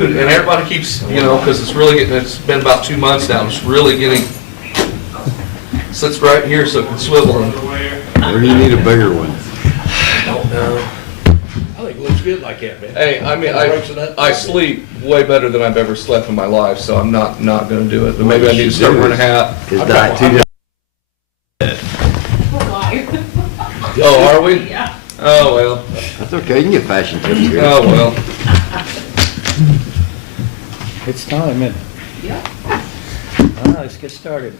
And everybody keeps, because it's been about 2 months now, it's really getting, sits right here so it can swivel. Or do you need a bigger one? I don't know. I think it looks good like that, man. Hey, I mean, I sleep way better than I've ever slept in my life, so I'm not gonna do it, but maybe I need to start wearing a hat. Is that too? Oh, are we? Yeah. Oh, well, That's okay, you can get fashion tips here. oh, well. It's time, isn't it? Yeah. All right, let's get started.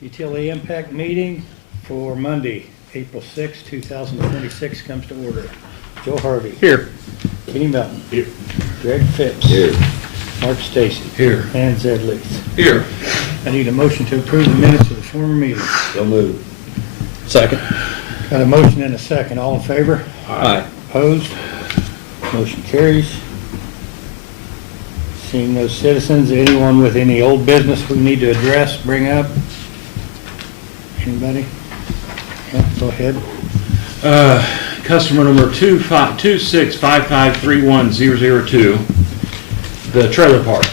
Utility impact meeting for Monday, April 6, 2026 comes to order. Joe Harvey. Here. Kenny Melton. Here. Greg Phipps. Here. Mark Stacy. Here. And Zed Leith. Here. I need a motion to approve the minutes of the former meeting. So moved. Second. Got a motion and a second. All in favor? Aye. Opposed? Motion carries. Seeing no citizens, anyone with any old business we need to address, bring up? Anybody? Yeah, go ahead. Customer number 265531002, the trailer park.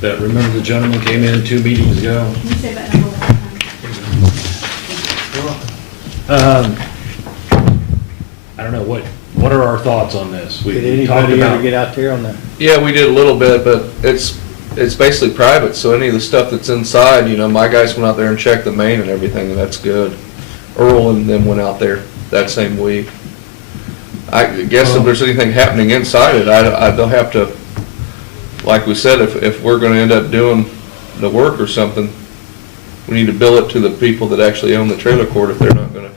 That, remember the gentleman came in 2 meetings ago? Can you say that number one more time? I don't know, what are our thoughts on this? We Did talked anybody ever about- get out there on the, Yeah, we did a little bit, but it's basically private, so any of the stuff that's inside, my guys went out there and checked the main and everything, and that's good. Earl and them went out there that same week. I guess if there's anything happening inside it, they'll have to, like we said, if we're gonna end up doing the work or something, we need to bill it to the people that actually own the trailer court if they're not gonna.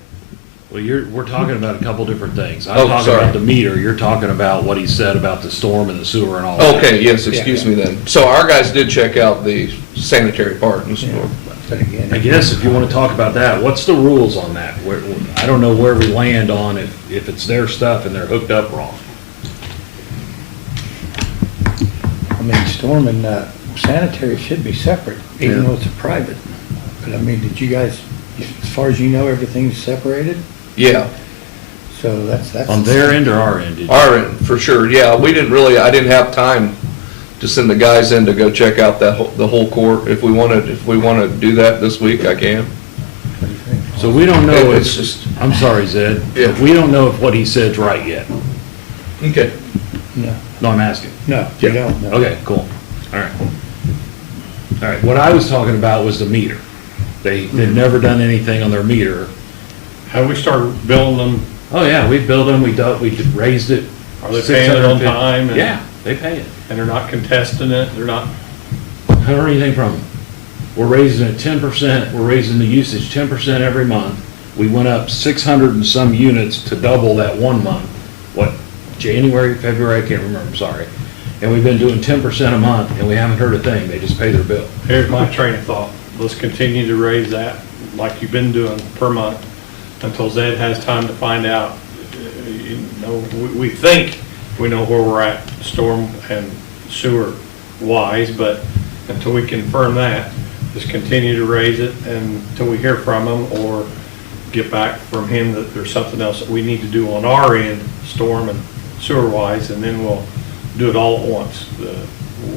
Well, we're talking about a couple different things. Oh, I'm talking sorry. about the meter, you're talking about what he said about the storm and the sewer and all that. Okay, yes, excuse me then. So our guys did check out the sanitary part and stuff. but again, I guess if you want to talk about that, what's the rules on that? I don't know where we land on if it's their stuff and they're hooked up wrong. I mean, storm and sanitary should be separate, even Yeah. though it's a private. But I mean, did you guys, as far as you know, everything's separated? Yeah. So that's. On their end or our end? Our end, for sure, yeah, I didn't have time to send the guys in to go check out the whole court. If we wanna do that this week, I can. What do you think? So we don't know It's if, just- I'm sorry, Zed, Yeah. but we don't know if what he said's right yet. Okay. No, No, I'm asking. no, you don't know. Okay, cool. All right. All right, what I was talking about was the meter. They've never done anything on their meter. Have we started billing them? Oh, yeah, we built them, we raised it. Are they paying it on 650. time? and- Yeah, they pay it. And they're not contesting it, they're not, I don't know anything from them. We're raising it 10%, we're raising the usage 10% every month. We went up 600 and some units to double that 1 month. What, January, February, I can't remember, I'm sorry. And we've been doing 10% a month and we haven't heard a thing, they just pay their bill. here's my train of thought. Let's continue to raise that like you've been doing per month until Zed has time to find out. We think we know where we're at, storm and sewer wise, but until we confirm that, just continue to raise it until we hear from him or get back from him that there's something else that we need to do on our end, storm and sewer wise, and then we'll do it all at once.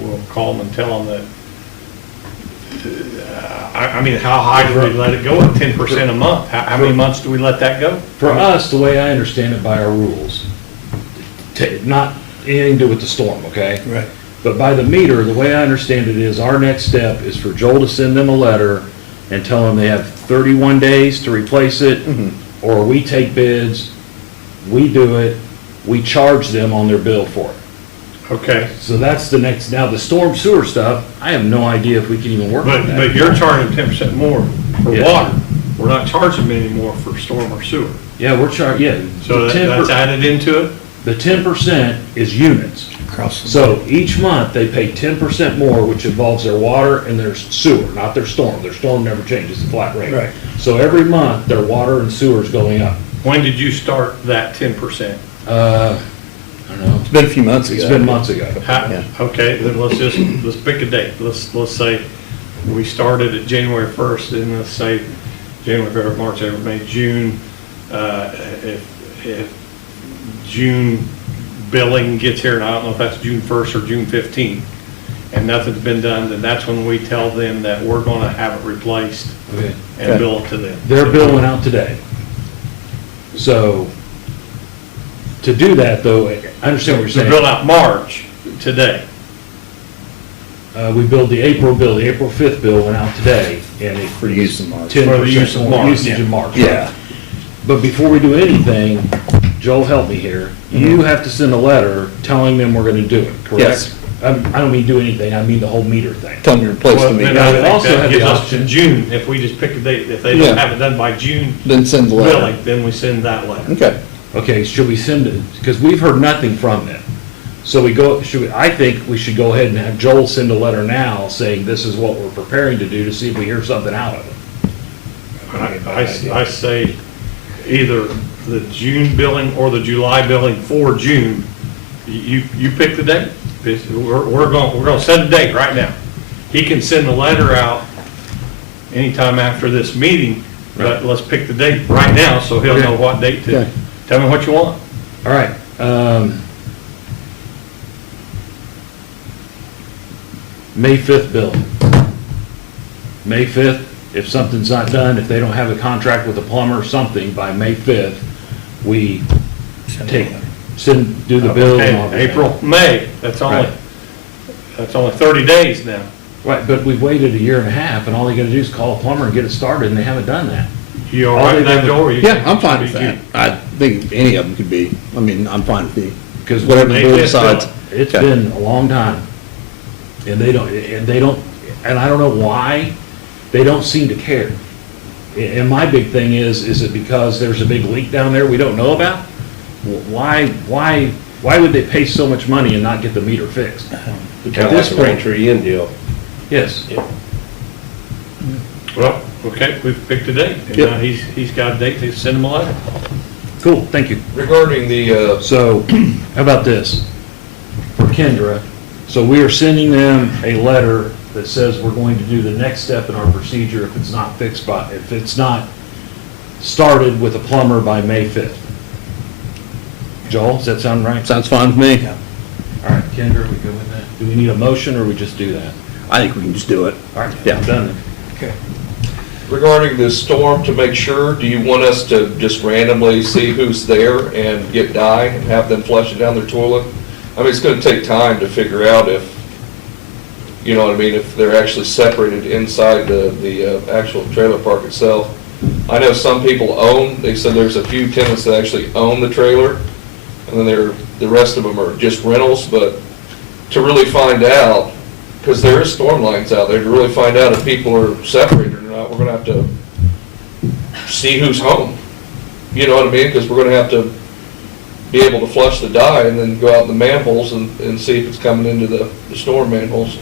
We'll call them and tell them that, I mean, how high do we let it go at 10% a month? How many months do we let that go? For us, the way I understand it by our rules, not anything to do with the storm, okay? Right. But by the meter, the way I understand it is, our next step is for Joel to send them a letter and tell them they have 31 days to replace it, or we take bids, we do it, we charge them on their bill for it. Okay, So that's the next, now the storm sewer stuff, I have no idea if we can even work on that. but you're charging 10% more for Yes. water. We're not charging them anymore for storm or sewer. Yeah, we're yeah. So the 10 that's added into it? The 10% is units. Across the. So each month, they pay 10% more, which involves their water and their sewer, not their storm. Their storm never changes, it's a flat rate. Right. So every month, their water and sewer is going up. When did you start that 10%? I don't know, It's been a few months ago. it's been months ago. How- Okay, then let's pick a date. Let's say we started at January 1st, and let's say January, February, March, April, May, June. If June billing gets here, and I don't know if that's June 1st or June 15th, and nothing's been done, then that's when we tell them that we're gonna have it replaced Okay. and bill it to them. Their bill went out today. So, to do that though, I understand what you're The bill saying. out March, today. We billed the April bill, the April 5th bill went out today, and it. For use in March. 10% For the use of more March, usage yeah. in March. Yeah. But before we do anything, Joel, help me here. You have to send a letter telling them we're gonna do it, correct? Yes. I don't mean do anything, I mean the whole meter thing. Tell them to replace Well, the then meter, I They think also that have the gives us option- to June, if we just pick a date, if they Yeah. don't have it done by June then send the letter. billing, then we send that letter. Okay. Okay, should we send it, because we've heard nothing from them. So we go, I think we should go ahead and have Joel send a letter now saying this is what we're preparing to do to see if we hear something out of it. I say either the June billing or the July billing for June, you pick the date. We're gonna set a date right now. He can send the letter out anytime after this meeting, but let's pick the date right now so he'll know what date to, Okay. tell me what you want. All right, May 5th bill. May 5th, if something's not done, if they don't have a contract with a plumber or something by May 5th, we do the bill and all Okay, that. April, May, that's only 30 days now. Right, but we've waited a year and a half, and all they gotta do is call a plumber and get it started, and they haven't done that. You all All right they with that, did- Joel? or you Yeah, think I'm it fine should with be that. June? I think any of them could be, I mean, I'm fine with the, Because whatever the May board 5th decides. It's Okay. been a long time. And they don't, and I don't know why, they don't seem to care. And my big thing is it because there's a big leak down there we don't know about? Why would they pay so much money and not get the meter fixed? Kind At of this like a point, Raintree Inn deal. yes. Well, okay, we've picked a date, and Yep. now he's got a date to send him a letter. Cool, thank you. Regarding the, So, how about this? For Kendra, so we are sending them a letter that says we're going to do the next step in our procedure if it's not fixed by, if it's not started with a plumber by May 5th. Joel, does that sound right? Sounds fine with me. All right, Kendra, we go with that? Do we need a motion, or we just do that? I think we can just do it. All right, Yeah. I'm done then. regarding the storm, to make sure, do you want us to just randomly see who's there and get dye and have them flush it down their toilet? I mean, it's gonna take time to figure out if, you know what I mean, if they're actually separated inside the actual trailer park itself. I know some people they said there's a few tenants that actually own the trailer, and then the rest of them are just rentals, but to really find out, because there is storm lines out there, to really find out if people are separated or not, we're gonna have to see who's home. You know what I mean? Because we're gonna have to be able to flush the dye and then go out in the manholes and see if it's coming into the storm manholes.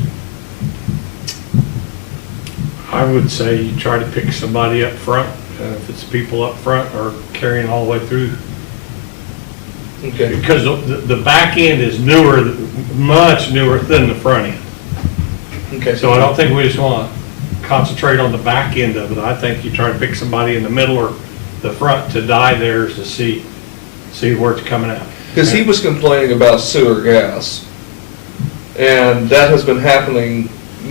I would say you try to pick somebody up front, if it's people up front or carrying all the way through. Okay. Because the back end is newer, much newer than the front end. Okay. So I don't think we just want to concentrate on the back end of it. I think you try to pick somebody in the middle or the front to dye theirs to see where it's coming out. Because he was complaining about sewer gas, and that has been happening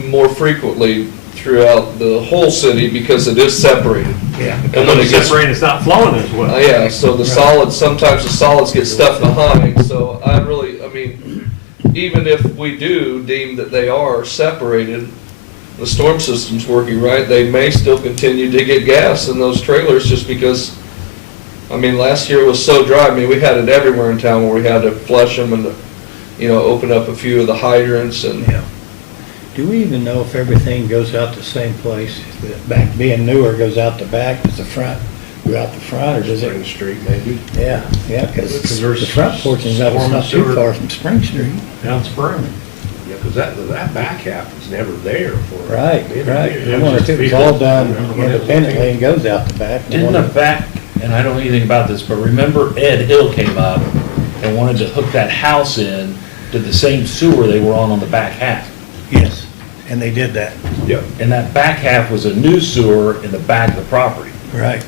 more frequently throughout the whole city because it is separated. Yeah. And And when when it it's gets, separated, it's not flowing as well. yeah, so the solids, sometimes the solids get stuck behind, so I mean, even if we do deem that they are separated, the storm system's working right, they may still continue to get gas in those trailers just because, I mean, last year was so dry, I mean, we had it everywhere in town where we had to flush them and, open up a few of the hydrants and, Yeah. Do we even know if everything goes out the same place? The back being newer goes out the back, does the front go out the front, or does Spring it? Street, maybe. Yeah, because 'Cause there's the front portion of it's not too storm sewer. far from Spring Street. Down Spring. Yeah, because that back half was never there for. Right, many right. years. I wonder if it was all done independently and goes out the back. I Didn't the wonder- back, and I don't know anything about this, but remember Ed Hill came up and wanted to hook that house in to the same sewer they were on the back half. Yes, and they did that. Yeah. And that back half was a new sewer in the back of the property. Right.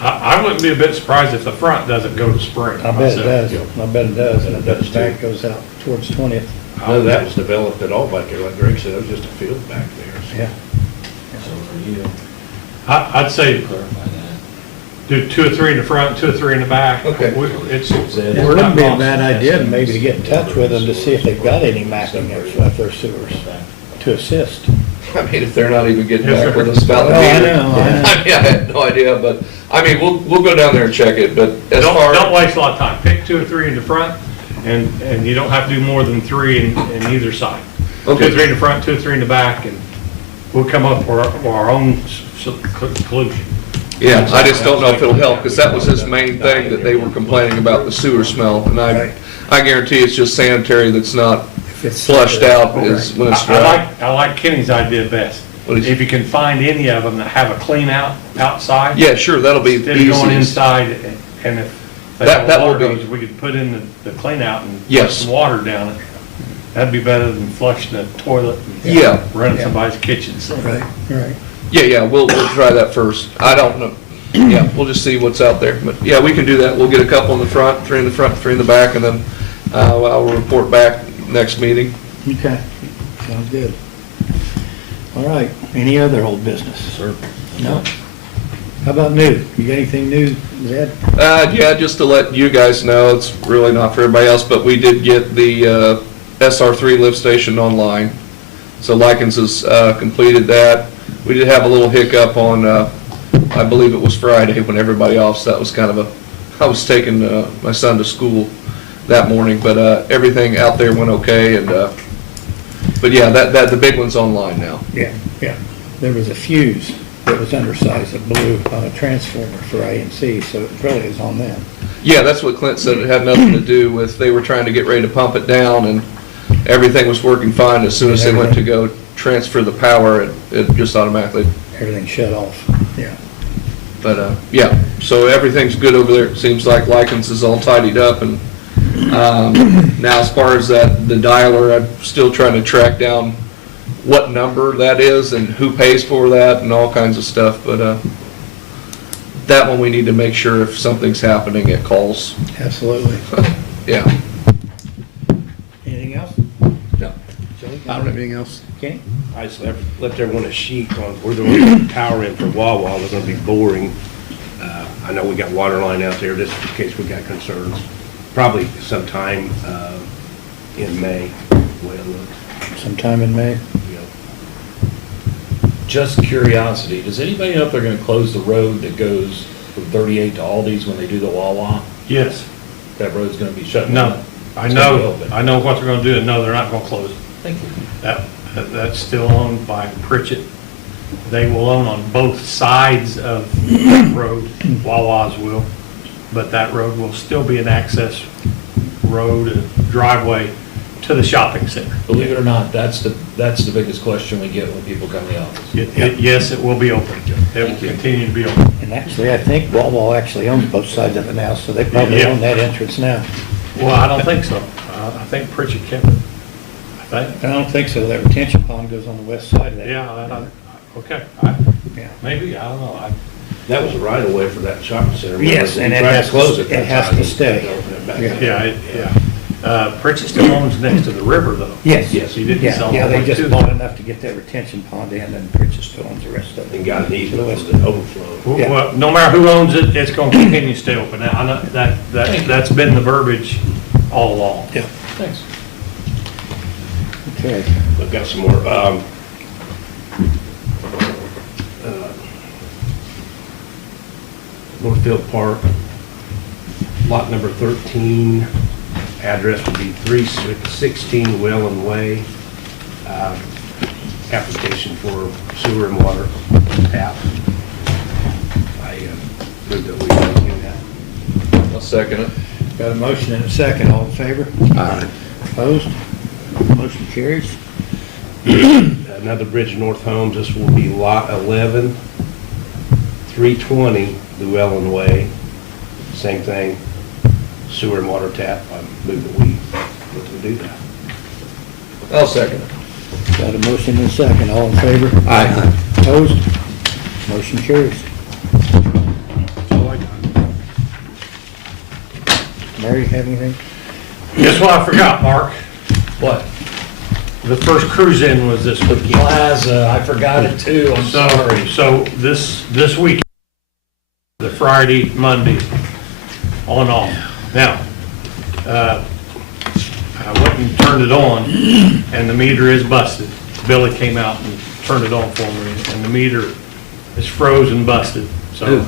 I wouldn't be a bit surprised if the front doesn't go to spring. I bet it myself. does. I bet it does. And the back goes out towards 20th. I know that was developed at all back there, like Greg said, it was just a field back there. so. Yeah. So for you, I'd say clarify that. do 2 or 3 in the front, 2 or 3 in the back. Okay. It's, Zed. It we're not wouldn't be a lost. bad idea maybe to get in touch with them to see if they've got any mapping of their sewers to assist. I mean, if they're not even getting If back they're- with us about Oh, the I meter. know, I know. I mean, I had no idea, but, I mean, we'll go down there and check it, but as Don't far, waste a lot of time. Pick 2 or 3 in the front, and you don't have to do more than 3 in either side. 2 or Okay. 3 in the front, 2 or 3 in the back, and we'll come up with our own conclusion. yeah, I just don't know if it'll help, because that was his main thing, that they were complaining about the sewer smell, and Right. I guarantee it's just sanitary that's not If it's flushed out is when it's dry. I like Kenny's idea best. What is- If you can find any of them that have a clean out outside. Yeah, sure, that'll be Instead of going easy. inside, and if they That- have that a will water be- hose, we could put in the clean out and put Yes. some water down it. That'd be better than flushing the toilet and Yeah, running Yeah. somebody's kitchen sink. Right, right. yeah, we'll try that first. I don't know, yeah, we'll just see what's out there, but yeah, we can do that. We'll get a couple in the front, 3 in the front, 3 in the back, and then, I'll report back next meeting. Okay, sounds good. All right, any other old business? Sir. No? How about new? You got anything new, Zed? Yeah, just to let you guys know, it's really not for everybody else, but we did get the SR3 lift station online. So Lycans has completed that. We did have a little hiccup on, I believe it was Friday when everybody off, so that was kind of I was taking my son to school that morning, but everything out there went okay, and, but yeah, the big one's online now. Yeah, yeah. There was a fuse that was undersized that blew on a transformer for ANC, so it really is on them. Yeah, that's what Clint said. It had nothing to do with, they were trying to get ready to pump it down, and everything was working fine. As soon as they went to go transfer the power, it just automatically, Everything shut off, yeah. but, yeah. So everything's good over there. It seems like Lycans is all tidied up, and, now as far as the dialer, I'm still trying to track down what number that is and who pays for that and all kinds of stuff, but, that one we need to make sure if something's happening, it calls. Absolutely. Yeah. Anything else? No. Joey, I don't have anything else. Kenny? I just left everyone a sheet on where they're going to put power in for Wawa, they're gonna be boring. I know we got water line out there, just in case we got concerns. Probably sometime, in May, the way it looks, Sometime in May? you know. Just curiosity, does anybody know if they're gonna close the road that goes from 38 to Aldi's when they do the Wawa? Yes. That road's gonna be shut down? No, I It's gonna be know, open. I know what they're gonna do, and no, they're not gonna close it. Thank you. That's still owned by Pritchett. They will own on both sides of that road, Wawa's will, but that road will still be an access road, a driveway to the shopping center. Believe it or not, that's the biggest question we get when people come to the office. Yes, it will be open. It will continue to be open. And actually, I think Wawa actually owns both sides of it now, so they probably Yeah. own that entrance now. Well, I don't think so. I think Pritchett kept it. I think. I don't think so. That retention pond goes on the west side of that. Okay. Yeah. Maybe, I don't know. That was a right of way for that shopping center. Yes, and We it tried to has to- close it that has time. to stay. Yeah, Pritchett still owns next to the river, though. Yes. Yes. He didn't Yeah, sell yeah, all the they way just to bought enough to get that retention pond in, and Pritchett still owns the rest of And it. got an easement for the overflow. Yeah. Well, no matter who owns it, it's gonna continue to stay open. Now, I know that's been the verbiage all along. Yeah. Thanks. Okay. I've got some more, Northfield Park, lot number 13, address would be 316 Wellen Way. Application for sewer and water tap. I move that we continue that. I'll second it. Got a motion and a second. All in favor? Aye. Opposed? Motion carries. Another Bridge North Homes, this will be lot 11, 320 Llewellyn Way. Same thing, sewer and water tap. I move that we do that. I'll second it. Got a motion and a second. All in favor? Aye. Opposed? Motion carries. That's all I Mary, you have anything? Guess what I forgot, Mark? What? The first cruise in was this weekend. Plaza, I forgot it too, I'm sorry. So this week, the Friday, Monday, on off. Now, I went and turned it on, and the meter is busted. Billy came out and turned it on for me, and the meter is frozen, busted. So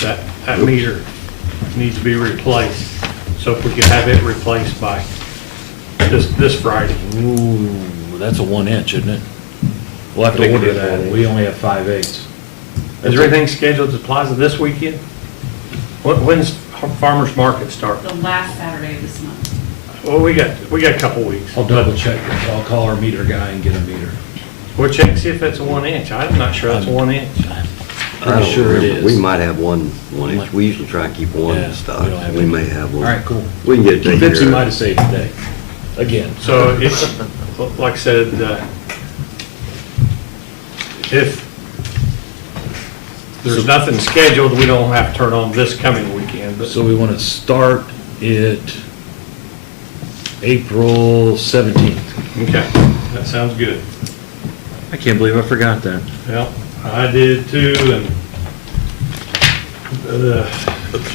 that meter needs to be replaced. So if we could have it replaced by this Friday. Ooh, that's a 1 inch, isn't it? We'll have I think to it order is that, 1 we only have 5/8. Is there anything scheduled at Plaza this weekend? When's farmer's market start? The last Saturday of this month. Well, we got a couple weeks. I'll double check it, I'll call our meter guy and get a meter. We'll check and see if it's a 1 inch. I'm not sure it's a 1 inch. I don't sure it remember. is. We might have one inch. We usually try and keep one Yeah, in stock. we don't have We any. may have All one. right, cool. We can get it taken Bitsy care might of. have saved the day, again. So it's, like I said, if there's nothing scheduled, we don't have to turn on this coming weekend, but So we want to start it April 17th. okay, that sounds good. I can't believe I forgot that. Well, I did too, and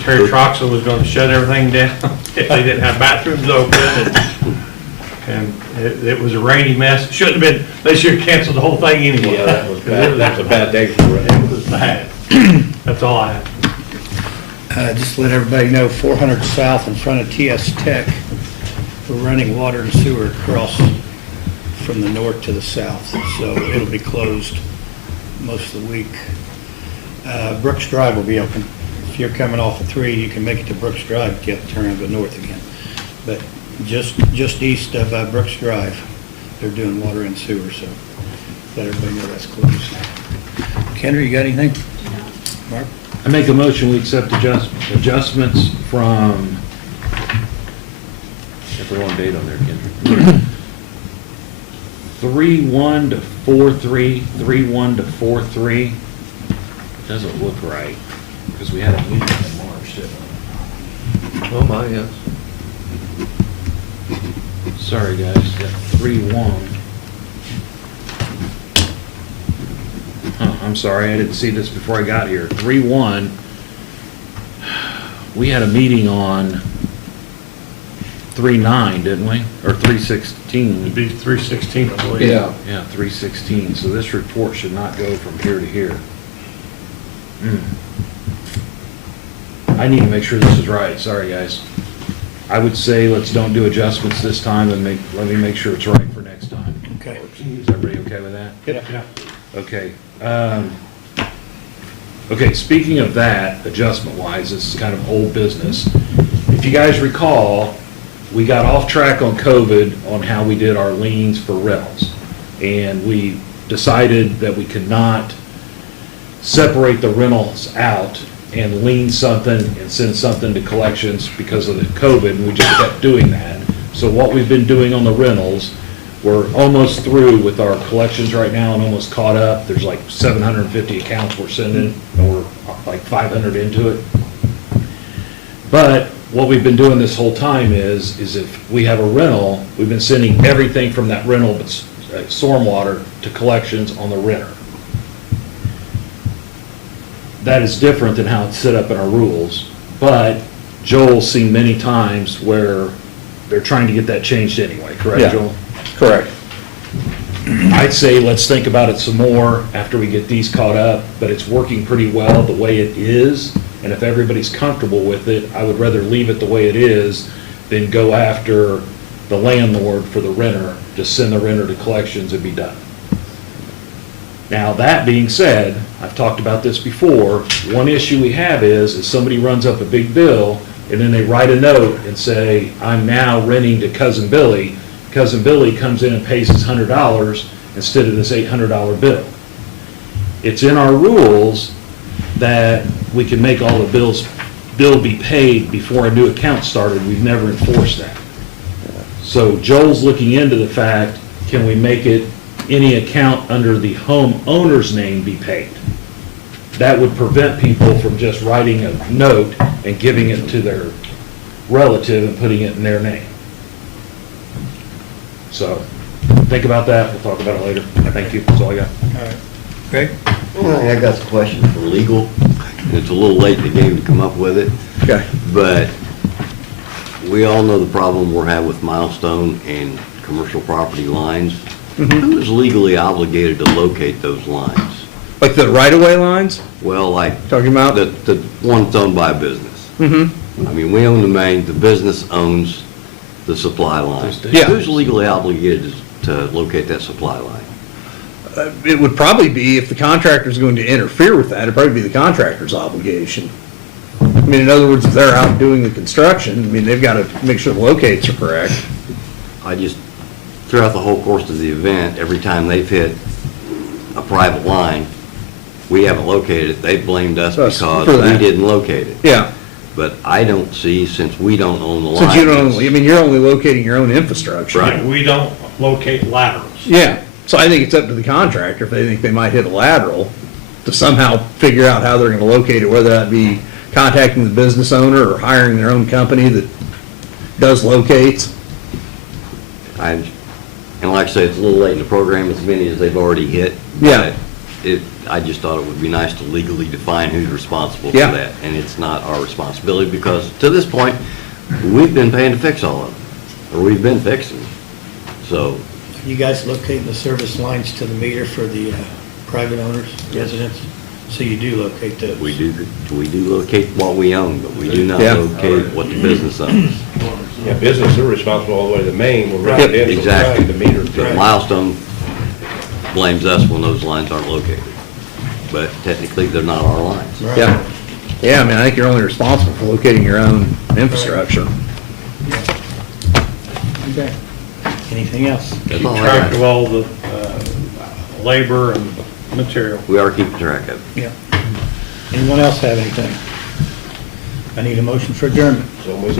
Terry Troxel was gonna shut everything down if they didn't have bathrooms open, and it was a rainy mess. Shouldn't have been, they should have canceled the whole thing anyway. Yeah, that was bad. That was a bad day for it. It was bad. That's all I have. Just to let everybody know, 400 South in front of TS Tech, we're running water and sewer across from the north to the south, so it'll be closed most of the week. Brooks Drive will be open. If you're coming off of 3, you can make it to Brooks Drive, you have to turn and go north again. But just east of Brooks Drive, they're doing water and sewer, so let everybody know that's closed. Kendra, you got anything? Mark? I make a motion, we accept adjustments from, got the wrong date on there, Kendra. 3/1 to 4/3, 3/1 to 4/3. Doesn't look right, because we had a meeting in March, didn't we? Oh my, yes. Sorry, guys, that 3/1. I'm sorry, I didn't see this before I got here. 3/1, we had a meeting on 3/9, didn't we? Or 3/16? It'd be 316, I believe. Yeah. Yeah, 3/16, so this report should not go from here to here. I need to make sure this is right, sorry, guys. I would say let's don't do adjustments this time and let me make sure it's right for next time. Okay. Is everybody okay with that? Yeah. Okay. Okay, speaking of that, adjustment-wise, this is kind of old business. If you guys recall, we got off track on COVID on how we did our liens for rentals. And we decided that we could not separate the rentals out and lien something and send something to collections because of the COVID, and we just kept doing that. So what we've been doing on the rentals, we're almost through with our collections right now and almost caught up. There's like 750 accounts we're sending, and we're like 500 into it. But what we've been doing this whole time is if we have a rental, we've been sending everything from that rental, but stormwater, to collections on the renter. That is different than how it's set up in our rules, but Joel's seen many times where they're trying to get that changed anyway, correct, Yeah. Joel? Correct. I'd say let's think about it some more after we get these caught up, but it's working pretty well the way it is, and if everybody's comfortable with it, I would rather leave it the way it is than go after the landlord for the renter, just send the renter to collections and be done. Now, that being said, I've talked about this before, one issue we have is somebody runs up a big bill, and then they write a note and say, I'm now renting to Cousin Billy. Cousin Billy comes in and pays his $100 instead of this $800 bill. It's in our rules that we can make all the bill be paid before a new account started. We've never enforced that. So Joel's looking into the fact, can we make it any account under the homeowner's name be paid? That would prevent people from just writing a note and giving it to their relative and putting it in their name. So, think about that, we'll talk about it later. Thank you, that's all I got. All right. Greg? I got some questions for legal. It's a little late in the game to come up with it, Okay. but we all know the problem we're having with Milestone and commercial property lines. Who is legally obligated to locate those lines? Like the right-of-way lines, Well, like, talking about? the one that's owned by a business. Mm-hmm. I mean, we own the main, the business owns the supply line. Yeah. Who's legally obligated to locate that supply line? It would probably be, if the contractor's going to interfere with that, it'd probably be the contractor's obligation. I mean, in other words, if they're out doing the construction, I mean, they've got to make sure the locates are correct. I just, throughout the whole course of the event, every time they've hit a private line, we haven't located it, they've blamed us Us because for we that. didn't locate it. Yeah, But I don't see, since we don't own the line. since you don't, I mean, you're only locating your own infrastructure. Right. We don't locate laterals. Yeah, so I think it's up to the contractor, if they think they might hit a lateral, to somehow figure out how they're gonna locate it, whether that be contacting the business owner or hiring their own company that does locates. And like I say, it's a little late in the program, as many as they've already hit. Yeah. but I just thought it would be nice to legally define who's responsible for Yeah. that. And it's not our responsibility, because to this point, we've been paying to fix all of them, or we've been fixing them. So, You guys locating the service lines to the meter for the private owners, residents? So you do locate those? we do locate what we own, but we do not Yeah. locate what the business owns. Yeah, business, they're responsible all the way to the main, we're Yep, residential, exactly. the meters. But Milestone blames us when those lines aren't located. But technically, they're not our lines. Right. Yeah, yeah, I mean, I think you're only responsible for locating your own infrastructure. Okay. Anything else? That's Keep all I track got. of all the labor and material. We are keeping track of it. Yeah. Anyone else have anything? I need a motion for adjournment. So we-